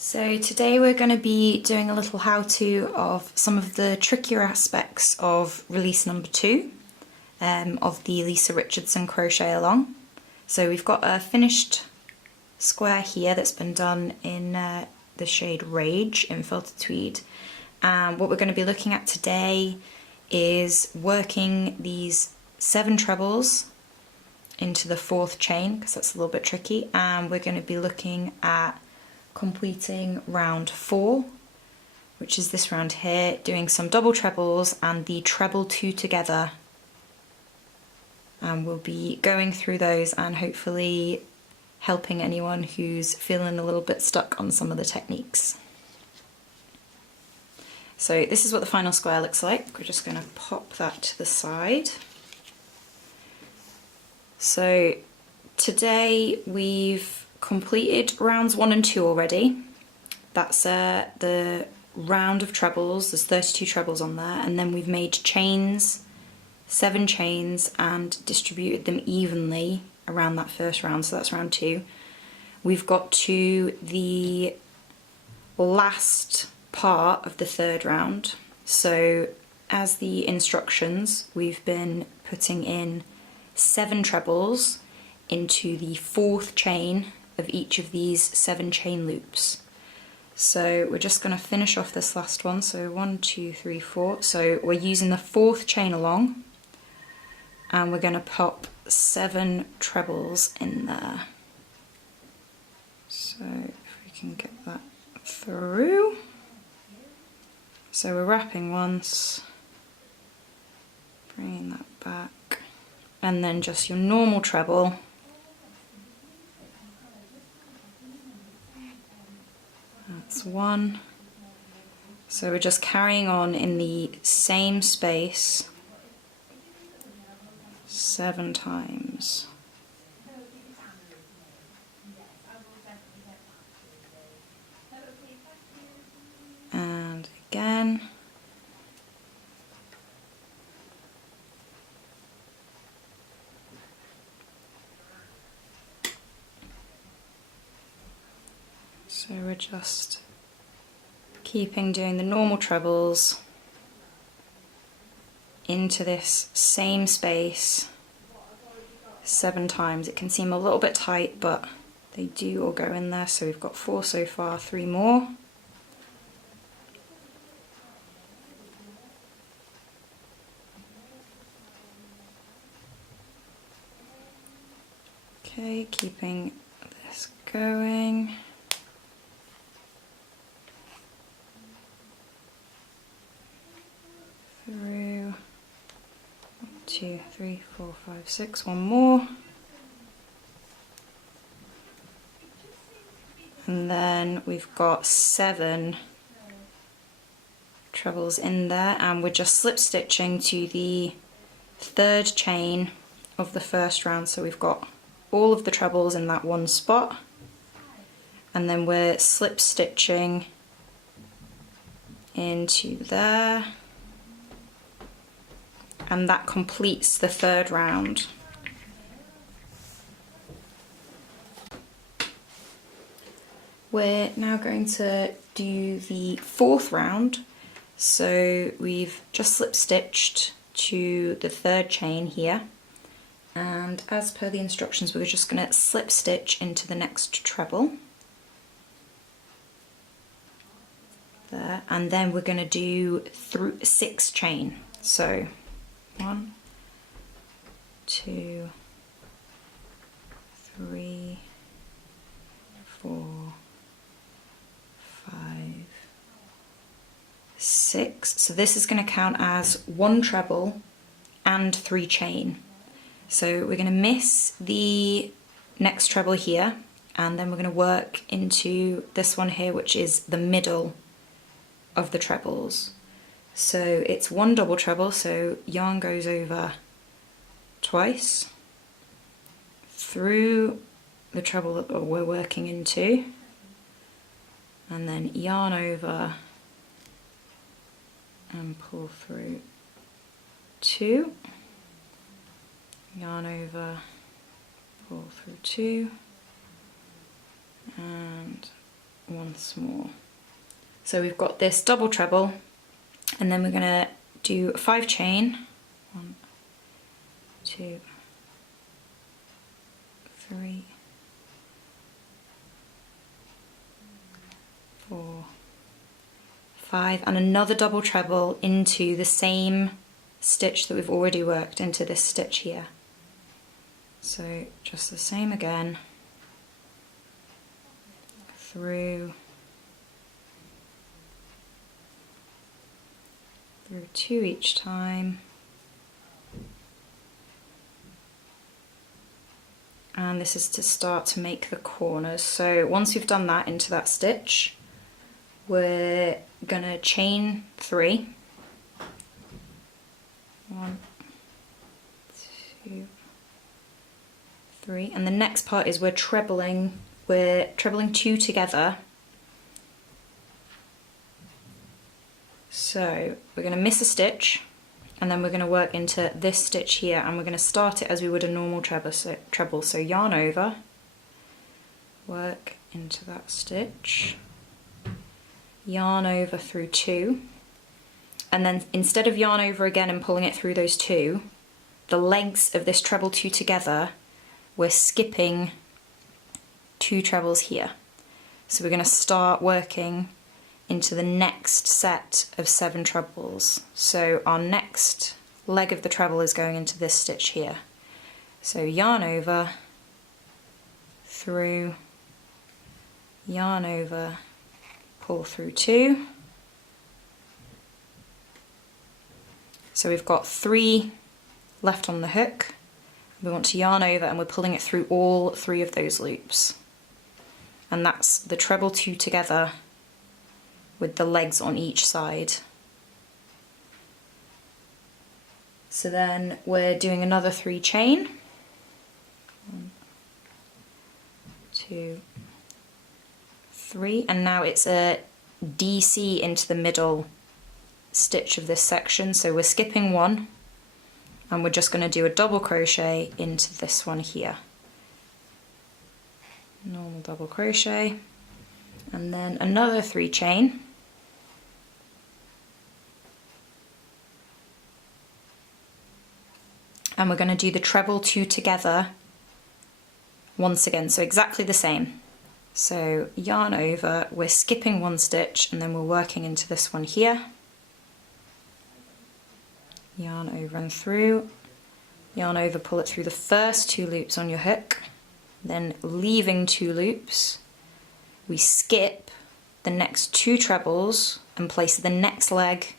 So today we're going to be doing a little how-to of some of the trickier aspects of release number 2 of the Lisa Richardson Crochet Along. So we've got a finished square here that's been done in the shade Rage in Felted Tweed. And what we're going to be looking at today is working these 7 trebles into the 4th chain, because that's a little bit tricky, and we're going to be looking at completing round 4, which is this round here, doing some double trebles and the treble 2 together, and we'll be going through those and hopefully helping anyone who's feeling a little bit stuck on some of the techniques. So this is what the final square looks like. We're just going to pop that to the side. So today we've completed rounds 1 and 2 already. That's the round of trebles. There's 32 trebles on there, and then we've made chains, 7 chains, and distributed them evenly around that first round, so that's round 2. We've got to the last part of the 3rd round. So as the instructions, we've been putting in 7 trebles into the 4th chain of each of these 7 chain loops. So we're just going to finish off this last one. So 1, 2, 3, 4. So we're using the 4th chain along, and we're going to pop 7 trebles in there. So if we can get that through. So we're wrapping once, bringing that back, and then just your normal treble. That's 1. So we're just carrying on in the same space 7 times. And again. So we're just doing the normal trebles into this same space 7 times. It can seem a little bit tight, but they do all go in there. So we've got 4 so far, 3 more. Okay, keeping this going. Through 1, 2, 3, 4, 5, 6, 1 more, and then we've got 7 trebles in there, and we're just slip stitching to the 3rd chain of the 1st round. So we've got all of the trebles in that one spot, and then we're slip stitching into there. And that completes the 3rd round. We're now going to do the 4th round. So we've just slip stitched to the 3rd chain here, and as per the instructions we're just going to slip stitch into the next treble there, and then we're going to do through 6 chain. So 1, 2, 3, 4, 5, 6. So this is going to count as 1 treble and 3 chain. So we're going to miss the next treble here, and then we're going to work into this one here, which is the middle of the trebles. So it's 1 double treble, so yarn goes over twice through the treble that we're working into, and then yarn over and pull through 2, yarn over, pull through 2, and 1 small. So we've got this double treble, and then we're going to do a 5 chain. 1, 2, 3, 4, 5, and another double treble into the same stitch that we've already worked into this stitch here. So just the same again, through 2 each time, and this is to start to make the corners. So once you've done that into that stitch, we're gonna chain 3. 1, 2, 3, and the next part is we're trebling 2 together. So we're going to miss a stitch, and then we're going to work into this stitch here, and we're going to start it as we would a normal treble. So yarn over, work into that stitch, yarn over through 2, and then instead of yarn over again and pulling it through those 2, the legs of this treble 2 together, we're skipping 2 trebles here. So we're going to start working into the next set of 7 trebles. So our next leg of the treble is going into this stitch here. So yarn over, through, yarn over, pull through 2. So we've got 3 left on the hook. We want to yarn over, and we're pulling it through all 3 of those loops. And that's the treble 2 together with the legs on each side. So then we're doing another 3 chain. 1, 2, 3, and now it's a DC into the middle stitch of this section. So we're skipping 1, and we're just going to do a double crochet into this one here. Normal double crochet, and then another 3 chain. And we're going to do the treble 2 together once again, so exactly the same. So yarn over, we're skipping 1 stitch, and then we're working into this one here. Yarn over and through, yarn over, pull it through the first 2 loops on your hook, then leaving 2 loops, we skip the next 2 trebles and place the next leg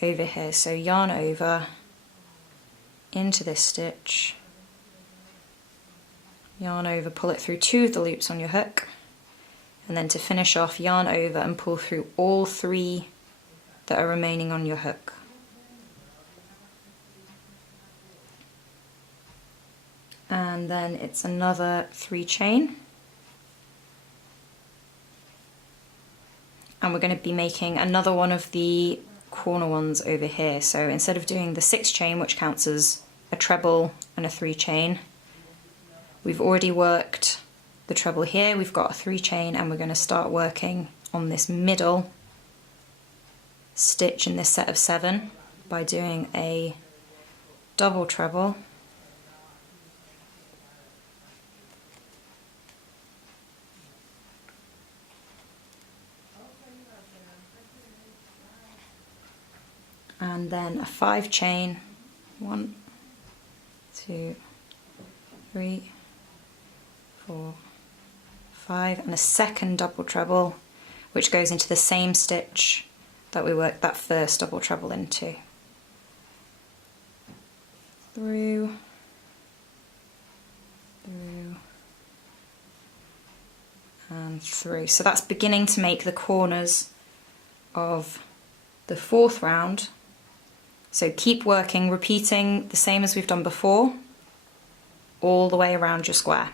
over here. So yarn over into this stitch, yarn over, pull it through 2 of the loops on your hook, and then to finish off, yarn over and pull through all 3 that are remaining on your hook. And then it's another 3 chain, and we're going to be making another one of the corner ones over here. So instead of doing the 6 chain, which counts as a treble and a 3 chain, we've already worked the treble here, we've got a 3 chain, and we're going to start working on this middle stitch in this set of 7 by doing a double treble, and then a 5 chain, 1, 2, 3, 4, 5, and a second double treble, which goes into the same stitch that we worked that first double treble into. Through, and through. So that's beginning to make the corners of the 4th round. So keep working, repeating the same as we've done before, all the way around your square.